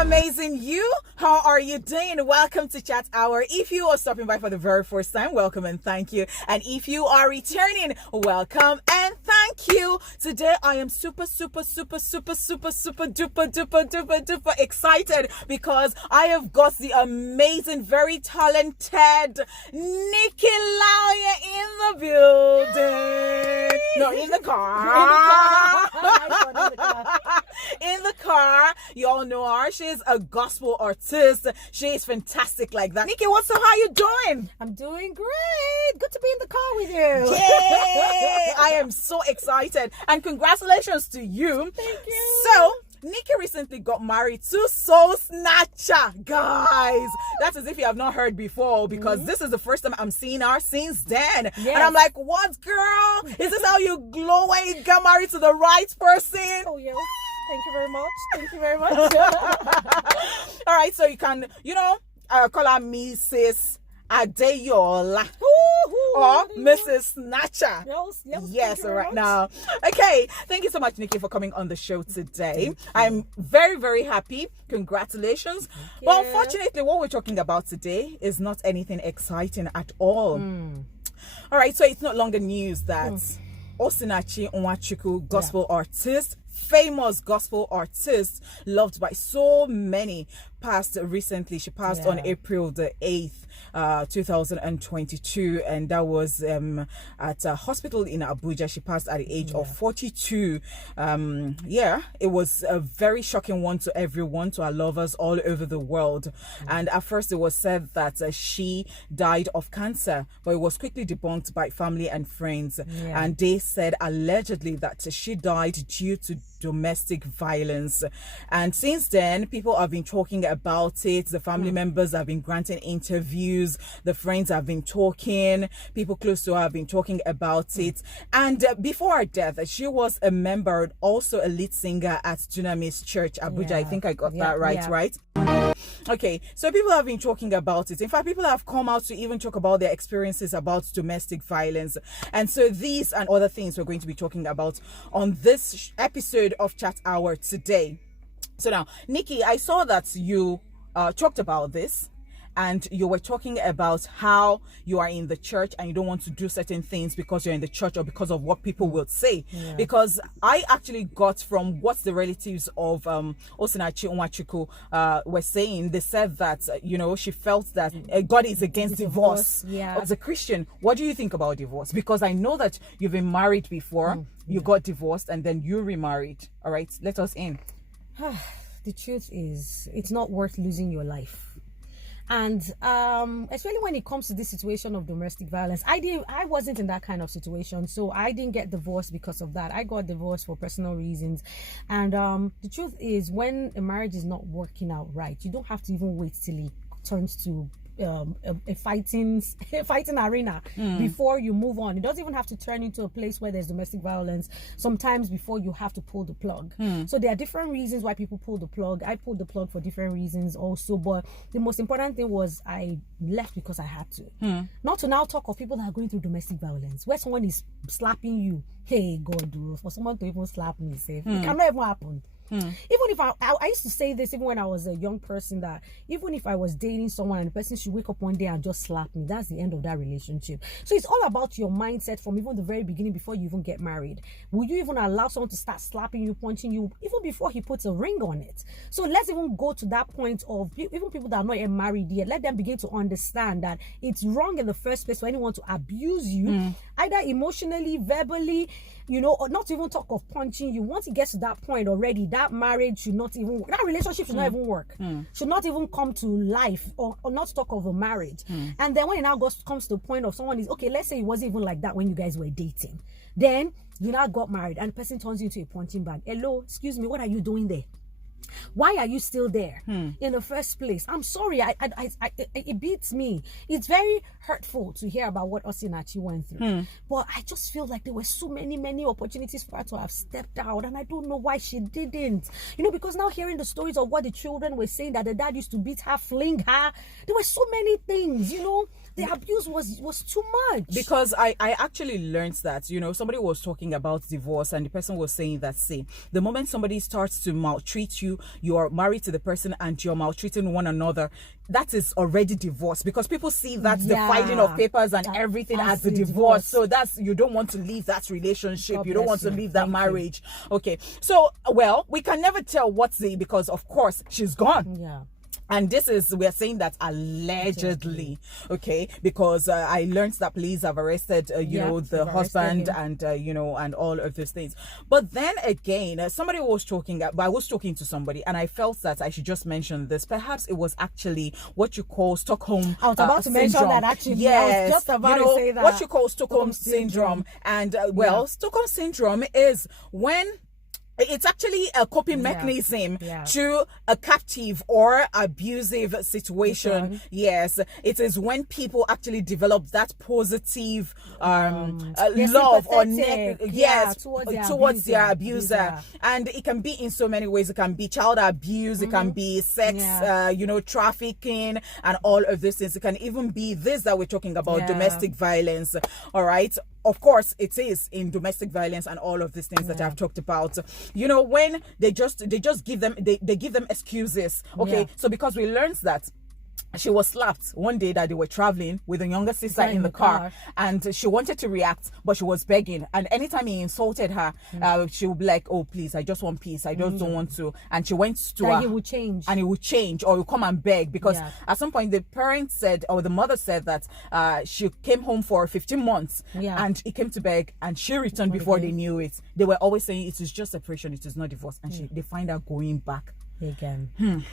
amazing you. How are you doing? Welcome to Chat Hour. If you are stopping by for the very first time, welcome and thank you. And if you are returning, welcome and thank you. Today I am super duper duper excited because I have got the amazing, very talented Nikki Laoye in the building. No, in the car. In the car. You all know her. She's a gospel artist. She is fantastic like that. Nikki, what's up? How you doing? I'm doing great. Good to be in the car with you. Yay! I am so excited. And congratulations to you. Thank you. So, Nikki recently got married to Soul Snatcher. Guys, that's as if you have not heard before because this is the first time I'm seeing her since then. Yes. And I'm like, what, girl? Is this how you glow when you get married to the right person? Oh, yes. Thank you very much. Thank you very much. All right, so you can, call her Mrs. Adeyola or Mrs. Snatcher. Yes, right now. Okay, thank you so much, Nikki, for coming on the show today. I'm very, very happy. Congratulations. But unfortunately, what we're talking about today is not anything exciting at all. All right, so it's not longer news that Osinachi Nwachukwu, gospel artist, famous gospel artist, loved by so many, passed recently. She passed on April the 8th, 2022, and that was at a hospital in Abuja. She passed at the age of 42. It was a very shocking one to everyone, to our lovers all over the world. And at first it was said that she died of cancer, but it was quickly debunked by family and friends. And they said allegedly that she died due to domestic violence. And since then, people have been talking about it. The family members have been granting interviews. The friends have been talking. People close to her have been talking about it. And before her death, she was a member, also a lead singer at Dunamis Church, Abuja. I think I got that right? Okay, so people have been talking about it. In fact, people have come out to even talk about their experiences about domestic violence. And so these and other things we're going to be talking about on this episode of Chat Hour today. So now, Nikki, I saw that you talked about this. And you were talking about how you are in the church and you don't want to do certain things because you're in the church or because of what people will say. Because I actually got from what the relatives of Osinachi Nwachukwu were saying. They said that, she felt that God is against divorce. As a Christian, what do you think about divorce? Because I know that you've been married before, you got divorced, and then you remarried. All right, let us in. The truth is, it's not worth losing your life. And especially when it comes to this situation of domestic violence, I wasn't in that kind of situation, so I didn't get divorced because of that. I got divorced for personal reasons. And the truth is, when a marriage is not working out right, you don't have to even wait till it turns to a fighting arena before you move on. It doesn't even have to turn into a place where there's domestic violence sometimes before you have to pull the plug. So there are different reasons why people pull the plug. I pulled the plug for different reasons also, but the most important thing was I left because I had to. Not to now talk of people that are going through domestic violence where someone is slapping you. Hey God, for someone to even slap me, it cannot even happen. Even if I used to say this even when I was a young person, that even if I was dating someone and the person should wake up one day and just slap me, that's the end of that relationship. So it's all about your mindset from even the very beginning before you even get married. Will you even allow someone to start slapping you, punching you, even before he puts a ring on it? So let's even go to that point of even people that are not yet married yet, let them begin to understand that it's wrong in the first place for anyone to abuse you, either emotionally, verbally, or not even talk of punching you. Once it gets to that point already, that marriage should not even, that relationship should not even work, should not even come to life, or not talk of a marriage. And then when it now comes to the point of someone is, okay, let's say it wasn't even like that when you guys were dating. Then you now got married and the person turns you into a punching bag. Hello, excuse me, what are you doing there? Why are you still there in the first place? I'm sorry, it beats me. It's very hurtful to hear about what Osinachi went through. But I just feel like there were so many opportunities for her to have stepped out, and I don't know why she didn't. Because now hearing the stories of what the children were saying, that the dad used to beat her, fling her, there were so many things, the abuse was too much. Because I actually learned that, you know, somebody was talking about divorce, and the person was saying that, see, the moment somebody starts to maltreat you, you are married to the person and you're maltreating one another, that is already divorce, because people see that the filing of papers and everything as the divorce. So that's, you don't want to leave that relationship. You don't want to leave that marriage. Okay. So, well, we can never tell what's the, because of course she's gone. Yeah. And this is, we are saying that allegedly, okay, because I learned that police have arrested, you know, the husband and, you know, and all of those things. But then again, somebody was talking, I was talking to somebody, and I felt that I should just mention this. Perhaps it was actually what you call Stockholm I was about to mention that, actually. Yes, I was just about you know, to say that. what you call Stockholm syndrome. And, well, Stockholm syndrome is when it's actually a coping mechanism to a captive or abusive situation. Yes, it is when people actually develop that positive love or towards their abuser. And it can be in so many ways. It can be child abuse, it can be sex, you know, trafficking, and all of these things. It can even be this that we're talking about, domestic violence. All right. Of course, it is in domestic violence and all of these things that I've talked about. You know, when they just give them, they give them excuses. Okay, so because we learned that she was slapped one day that they were traveling with a younger sister in the car, and she wanted to react, but she was begging. And anytime he insulted her, she would be like, "Oh, please, I just want peace. I just don't want to." And she went to her, he would change, and he would change, or he would come and beg, because at some point the parents said, or the mother said that she came home for 15 months, and he came to beg, and she returned before they knew it. They were always saying it is just separation, it is not divorce, and they find her going back again.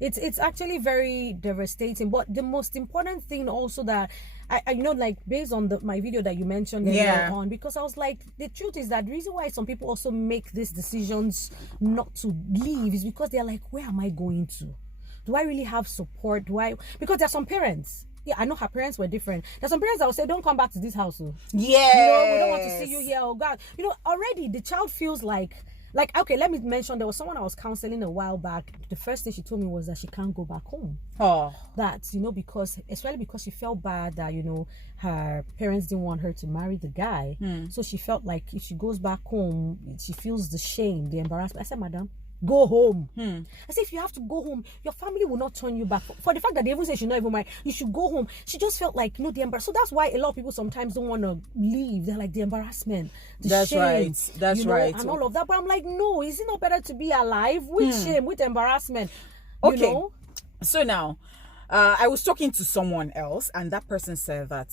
It's actually very devastating. But the most important thing also that I you know, like, based on my video that you mentioned earlier on, because I was like, the truth is that the reason why some people also make these decisions not to leave is because they're like, where am I going to? Do I really have support? Because there are some parents. Yeah, I know her parents were different. There's some parents that will say, don't come back to this house. Yeah. You know, we don't want to see you here. Oh God. You know, already the child feels like, okay, let me mention, there was someone I was counseling a while back. The first thing she told me was that she can't go back home. That, you know, especially because she felt bad that, you know, her parents didn't want her to marry the guy. So she felt like if she goes back home, she feels the shame, the embarrassment. I said, madam, go home. I said, if you have to go home, your family will not turn you back. For the fact that they even say she's not even married, you should go home. She just felt like, you know, the embarrassment. So that's why a lot of people sometimes don't want to leave. They're like, the embarrassment, the shame. That's right. And all of that. But I'm like, no, is it not better to be alive with shame, with embarrassment? You know? So now, I was talking to someone else, and that person said that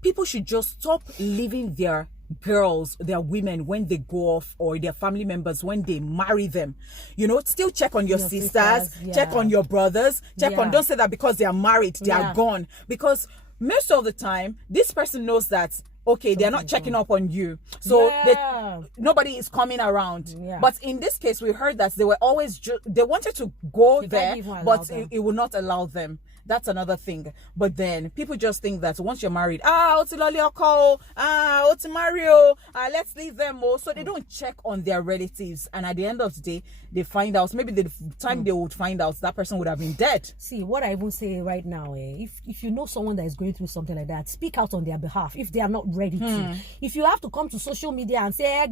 people should just stop leaving their girls, their women, when they go off, or their family members when they marry them. You know, still check on your sisters, check on your brothers, check on, don't say that because they are married, they are gone. Because most of the time, this person knows that, okay, they're not checking up on you. So nobody is coming around. But in this case, we heard that they were always, they wanted to go there, but it will not allow them. That's another thing. But then people just think that once you're married, let's leave them. So they don't check on their relatives. And at the end of the day, they find out, maybe the time they would find out, that person would have been dead. See, what I even say right now, if you know someone that is going through something like that, speak out on their behalf if they are not ready to. If you have to come to social media and say,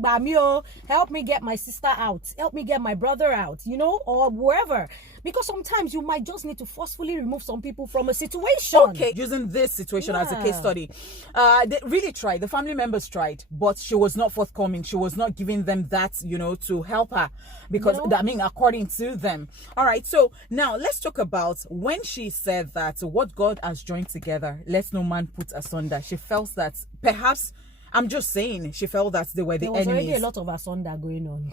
help me get my sister out, help me get my brother out, you know, or wherever. Because sometimes you might just need to forcefully remove some people from a situation. Okay, using this situation as a case study. They really tried. The family members tried, but she was not forthcoming. She was not giving them that, you know, to help her. Because, I mean, according to them. All right, so now let's talk about when she said that what God has joined together, let no man put asunder. She felt that perhaps, I'm just saying, she felt that they were the enemies. There was already a lot of asunder going on.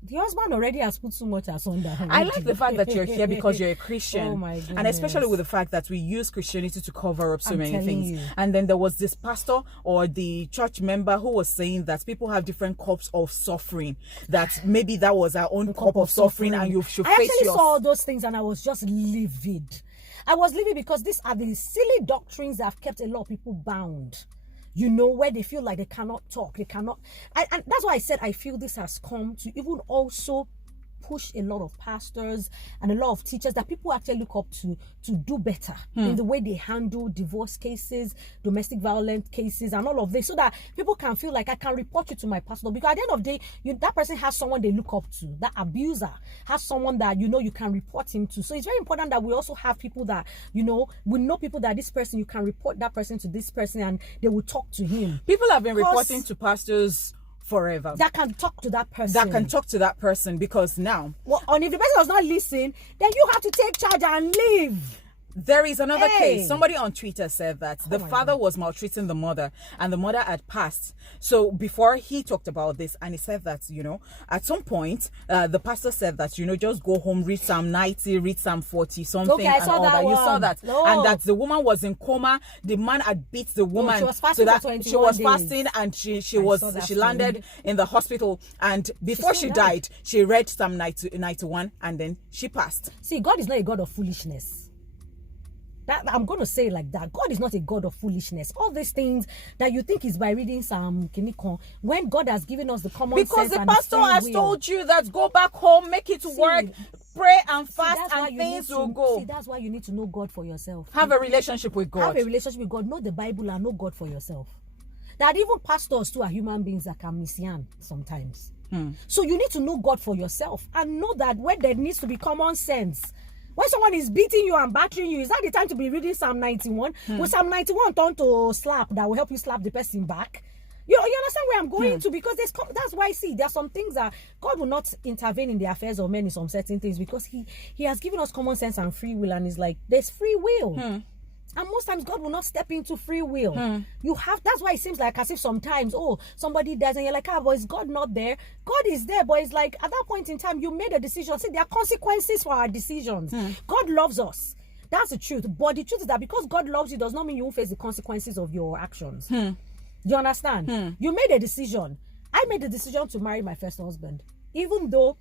The husband already has put so much asunder. I like the fact that you're here because you're a Christian. Oh my goodness. And especially with the fact that we use Christianity to cover up so many things. And then there was this pastor or the church member who was saying that people have different cups of suffering. That maybe that was our own cup of suffering, and you should face yours. I actually saw all those things and I was just livid. I was livid because these are the silly doctrines that have kept a lot of people bound. You know, where they feel like they cannot talk, they cannot. And that's why I said I feel this has come to even also pushed a lot of pastors and a lot of teachers that people actually look up to do better in the way they handle divorce cases, domestic violence cases, and all of this, so that people can feel like I can report you to my pastor, because at the end of the day, that person has someone they look up to. That abuser has someone that you can report him to. So it's very important that we also have people that we know people that this person, you can report that person to this person and they will talk to him. People have been reporting to pastors forever that can talk to that person, because now, and if the person does not listen, then you have to take charge and leave. There is another case. Somebody on Twitter said that the father was maltreating the mother and the mother had passed. So before he talked about this, and he said that, at some point, the pastor said that, just go home, read Psalm 90, read Psalm 40, something, okay, and all that. You saw that. No. And that the woman was in coma. The man had beat the woman. She was fasting so that for 21 she was days. fasting, and she landed in the hospital. And before she died, she read Psalm 91, and then she passed. See, God is not a God of foolishness. That I'm going to say it like that. God is not a God of foolishness. All these things that you think is by reading some Kinikon, when God has given us the common sense. Because the pastor has told you that go back home, make it work, pray and fast, and things will go. See, that's why you need to know God for yourself. Have a relationship with God. Have a relationship with God. Know the Bible and know God for yourself. That even pastors too are human beings that can misyan sometimes. So you need to know God for yourself and know that when there needs to be common sense. When someone is beating you and battering you, is that the time to be reading Psalm 91? Will Psalm 91 turn to slap that will help you slap the person back? You understand where I'm going to? Because that's why, see, there are some things that God will not intervene in the affairs of men in some certain things, because he has given us common sense and free will, and it's like, there's free will. And most times God will not step into free will. That's why it seems like as if sometimes, somebody dies and you're like, but is God not there? God is there, but it's like at that point in time, you made a decision. See, there are consequences for our decisions. God loves us. That's the truth. But the truth is that because God loves you does not mean you won't face the consequences of your actions. You understand? You made a decision. I made the decision to marry my first husband, even though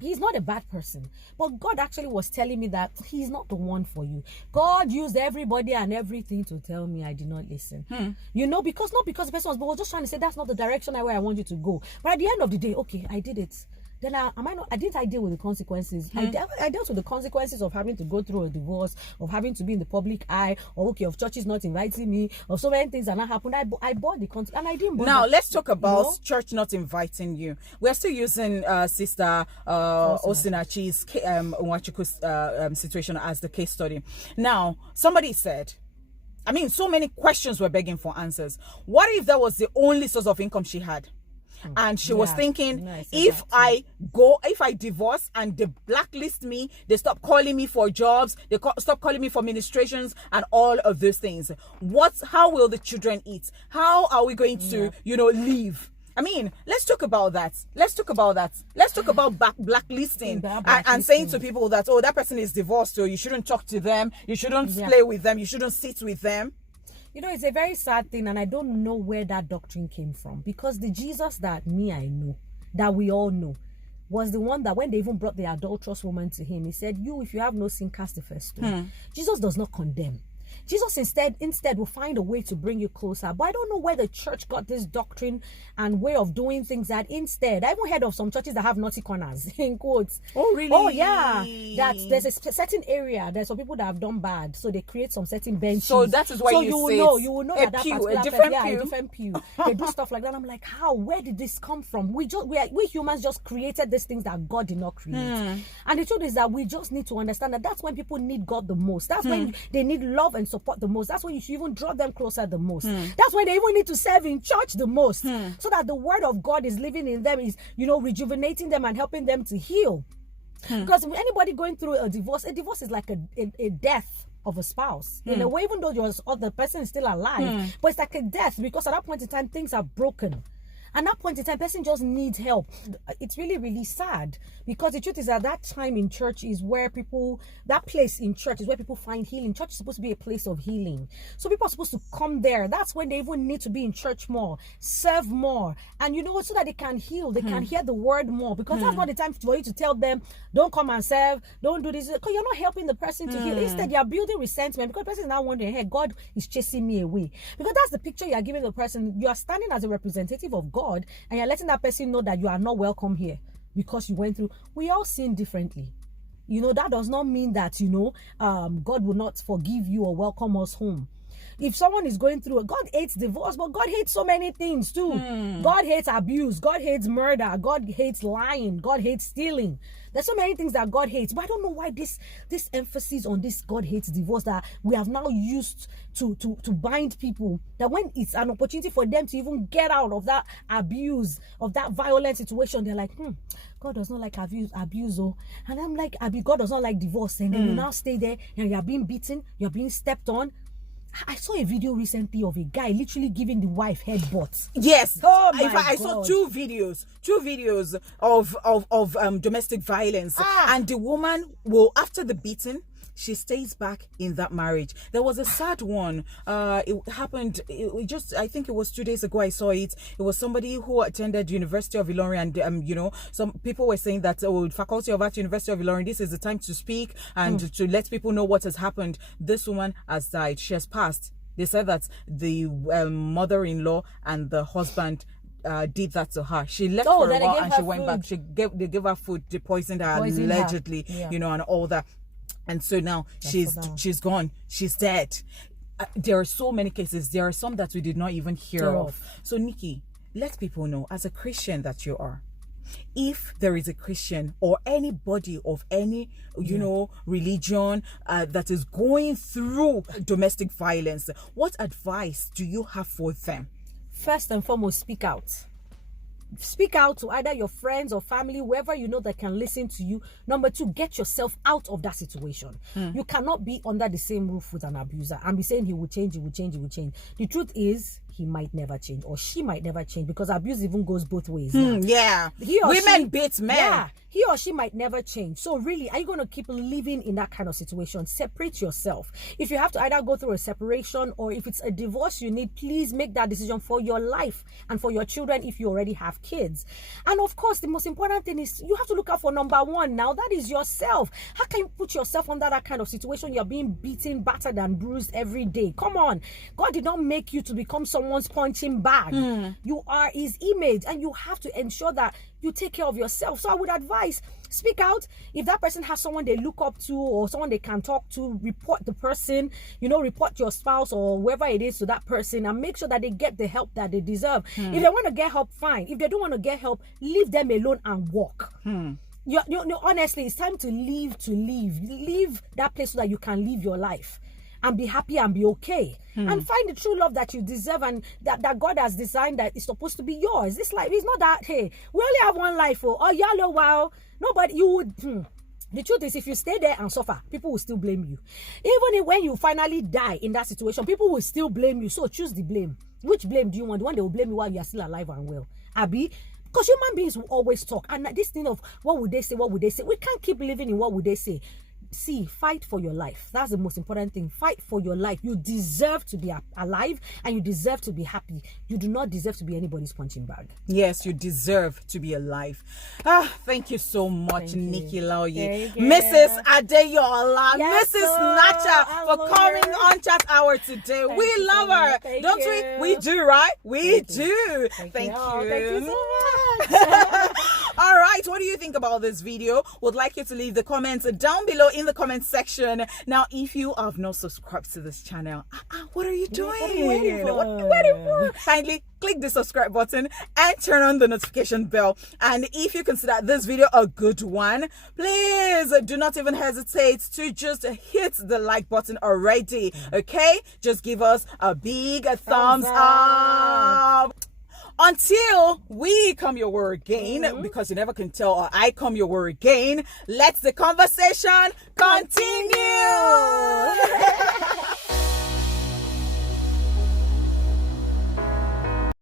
he's not a bad person, but God actually was telling me that he's not the one for you. God used everybody and everything to tell me I did not listen. Not because the person was just trying to say that's not the direction where I want you to go. But at the end of the day, okay, I did it. Then I didn't deal with the consequences. I dealt with the consequences of having to go through a divorce, of having to be in the public eye, or of churches not inviting me, of so many things that not happened. I bought the consequences, and I didn't. Now let's talk about church not inviting you. We're still using Sister Osinachi's Nwachuku's situation as the case study. Now, somebody said, so many questions were begging for answers. What if that was the only source of income she had? And she was thinking, if I divorce and they blacklist me, they stop calling me for jobs, they stop calling me for ministrations and all of those things. How will the children eat? How are we going to, live? Let's talk about that. Let's talk about blacklisting and saying to people that, that person is divorced, so you shouldn't talk to them, you shouldn't play with them, you shouldn't sit with them. It's a very sad thing, and I don't know where that doctrine came from, because the Jesus that I know, that we all know, was the one that when they even brought the adulterous woman to him, he said, if you have no sin, cast the first stone. Jesus does not condemn. Jesus instead will find a way to bring you closer. But I don't know where the church got this doctrine and way of doing things that instead, I even heard of some churches that have naughty corners, in quotes. Oh, really? Oh, yeah. That there's a certain area, there's some people that have done bad, so they create some certain benches. So that is why you will know that pew, particular a different different pew. They do stuff like that. I'm like, how? Where did this come from? We humans just created these things that God did not create. And the truth is that we just need to understand that that's when people need God the most. That's when they need love and support the most. That's when you should even draw them closer the most. That's when they even need to serve in church the most, so that the word of God is living in them, is rejuvenating them and helping them to heal. Because anybody going through a divorce is like a death of a spouse in a way, even though the person is still alive, but it's like a death, because at that point in time things are broken. And at that point in time, person just needs help. It's really, really sad, because the truth is that time in church is where that place in church is where people find healing. Church is supposed to be a place of healing. So people are supposed to come there. That's when they even need to be in church more, serve more, and so that they can heal. They can hear the word more, because that's not the time for you to tell them, don't come and serve, don't do this, because you're not helping the person to heal. Instead, you're building resentment, because the person is now wondering, hey, God is chasing me away. Because that's the picture you're giving the person. You are standing as a representative of God, and you're letting that person know that you are not welcome here. because you went through. We all sin differently. That does not mean that, God will not forgive you or welcome us home. If someone is going through God hates divorce, but God hates so many things too. God hates abuse. God hates murder. God hates lying. God hates stealing. There's so many things that God hates. But I don't know why this emphasis on this God hates divorce that we have now used to bind people, that when it's an opportunity for them to even get out of that abuse, of that violent situation, they're like, God does not like abuse. Oh. And I'm like, God does not like divorce. And then you now stay there and you're being beaten, you're being stepped on. I saw a video recently of a guy literally giving the wife headbutts. Yes. Oh my God. I saw two videos of domestic violence, and the woman will, after the beating, she stays back in that marriage. There was a sad one. It happened. I think it was 2 days ago. I saw it. It was somebody who attended University of Ilorin, and some people were saying that Faculty of Art, University of Ilorin, this is the time to speak and to let people know what has happened. This woman has died. She has passed. They said that the mother-in-law and the husband did that to her. She left for a while and she went back. They gave her food. They poisoned her allegedly. And all that. And so now she's gone. She's dead. There are so many cases. There are some that we did not even hear of. So Nikki, let people know, as a Christian that you are, if there is a Christian or anybody of any, religion that is going through domestic violence, what advice do you have for them? First and foremost, speak out. Speak out to either your friends or family, whoever you know that can listen to you. Number two, get yourself out of that situation. You cannot be under the same roof with an abuser and be saying he will change, he will change, he will change. The truth is, he might never change, or she might never change, because abuse even goes both ways. Yeah. Women beat men. Yeah. He or she might never change. So really, are you going to keep living in that kind of situation? Separate yourself. If you have to either go through a separation, or if it's a divorce you need, please make that decision for your life and for your children if you already have kids. And of course, the most important thing is you have to look out for number one. Now, that is yourself. How can you put yourself under that kind of situation? You're being beaten, battered, and bruised every day. Come on. God did not make you to become someone's punching bag. You are his image, and you have to ensure that you take care of yourself. So I would advise, speak out. If that person has someone they look up to or someone they can talk to, report the person, report your spouse or whoever it is to that person, and make sure that they get the help that they deserve. If they want to get help, fine. If they don't want to get help, leave them alone and walk. Honestly, it's time to leave. Leave that place so that you can live your life and be happy and be okay. And find the true love that you deserve and that God has designed that is supposed to be yours. This life is not that, hey, we only have one life. Yellow, wow. Nobody, you would... The truth is, if you stay there and suffer, people will still blame you. Even when you finally die in that situation, people will still blame you. So choose the blame. Which blame do you want? The one they will blame you while you are still alive and well. Abi? Because human beings will always talk. And this thing of what would they say? We can't keep living in what would they say. See, fight for your life. That's the most important thing. Fight for your life. You deserve to be alive, and you deserve to be happy. You do not deserve to be anybody's punching bag. Yes, you deserve to be alive. Thank you so much, Nikki Laoye, Mrs. Adeyola, Mrs. Nacha, for coming on Chat Hour today. We love her, don't we? We do, right? We do. Thank you. Thank you so much. All right, what do you think about this video? Would like you to leave the comments down below in the comment section. Now, if you have not subscribed to this channel, what are you doing? What are you waiting for? What are you waiting for? Kindly click the subscribe button and turn on the notification bell. And if you consider this video a good one, please do not even hesitate to just hit the like button already. Okay, just give us a big thumbs up. Until we come your way again, because you never can tell, or I come your way again, let the conversation continue.